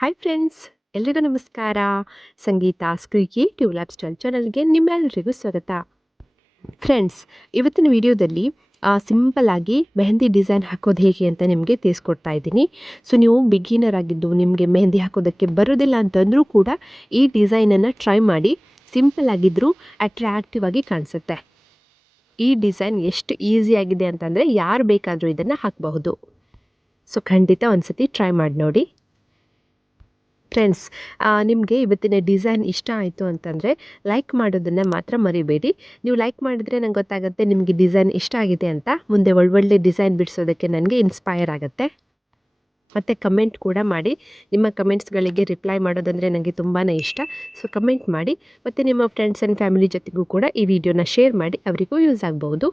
Hi friends, ಎಲ್ರಿಗೂ ನಮಸ್ಕಾರ. ಸಂಗೀತ ಸ್ಕ್ರೀಕಿ ಟ್ಯೂಬ್ ಲ್ಯಾಬ್ ಸ್ಟೈಲ್ ಚಾನಲ್ಗೆ ನಿಮ್ಮೆಲ್ಲರಿಗೂ ಸ್ವಾಗತ. ಫ್ರೆಂಡ್ಸ್, ಇವತ್ತಿನ ವಿಡಿಯೋದಲ್ಲಿ ಸಿಂಪಲ್ಲಾಗಿ ಮೆಹಂದಿ ಡಿಸೈನ್ ಹಾಕೋದು ಹೇಗೆ ಅಂತ ನಿಮಗೆ ತಿಳಿಸ್ಕೊಡ್ತಾ ಇದ್ದೀನಿ. ಸೊ ನೀವು ಬಿಗಿನರ್ ಆಗಿದ್ದು ನಿಮಗೆ ಮೆಹಂದಿ ಹಾಕೋದಕ್ಕೆ ಬರೋದಿಲ್ಲ ಅಂತಂದರೂ ಕೂಡ ಈ ಡಿಸೈನನ್ನು ಟ್ರೈ ಮಾಡಿ. ಸಿಂಪಲ್ ಆಗಿದ್ದರೂ ಅಟ್ರಾಕ್ಟಿವ್ ಆಗಿ ಕಾಣಿಸುತ್ತೆ. ಈ ಡಿಸೈನ್ ಎಷ್ಟು ಈಸಿಯಾಗಿದೆ ಅಂತಂದರೆ ಯಾರು ಬೇಕಾದರೂ ಇದನ್ನು ಹಾಕಬಹುದು. ಸೊ ಖಂಡಿತ ಒಂದ್ಸತಿ ಟ್ರೈ ಮಾಡಿ ನೋಡಿ. ಫ್ರೆಂಡ್ಸ್, ನಿಮಗೆ ಇವತ್ತಿನ ಡಿಸೈನ್ ಇಷ್ಟ ಆಯಿತು ಅಂತಂದರೆ ಲೈಕ್ ಮಾಡೋದನ್ನು ಮಾತ್ರ ಮರಿಬೇಡಿ. ನೀವು ಲೈಕ್ ಮಾಡಿದರೆ ನಂಗೆ ಗೊತ್ತಾಗುತ್ತೆ ನಿಮಗೆ ಡಿಸೈನ್ ಇಷ್ಟ ಆಗಿದೆ ಅಂತ. ಮುಂದೆ ಒಳ್ಳೊಳ್ಳೆ ಡಿಸೈನ್ ಬಿಡಿಸೋದಕ್ಕೆ ನನಗೆ ಇನ್ಸ್ಪೈರ್ ಆಗುತ್ತೆ. ಮತ್ತು ಕಮೆಂಟ್ ಕೂಡ ಮಾಡಿ. ನಿಮ್ಮ ಕಮೆಂಟ್ಸ್ಗಳಿಗೆ ರಿಪ್ಲೈ ಮಾಡೋದಂದರೆ ನನಗೆ ತುಂಬಾ ಇಷ್ಟ. ಸೊ ಕಮೆಂಟ್ ಮಾಡಿ ಮತ್ತು ನಿಮ್ಮ ಫ್ರೆಂಡ್ಸ್ ಆ್ಯಂಡ್ ಫ್ಯಾಮಿಲಿ ಜೊತೆಗೂ ಕೂಡ ಈ ವಿಡಿಯೋನ ಶೇರ್ ಮಾಡಿ, ಅವರಿಗೂ ಯೂಸ್ ಆಗ್ಬೋದು.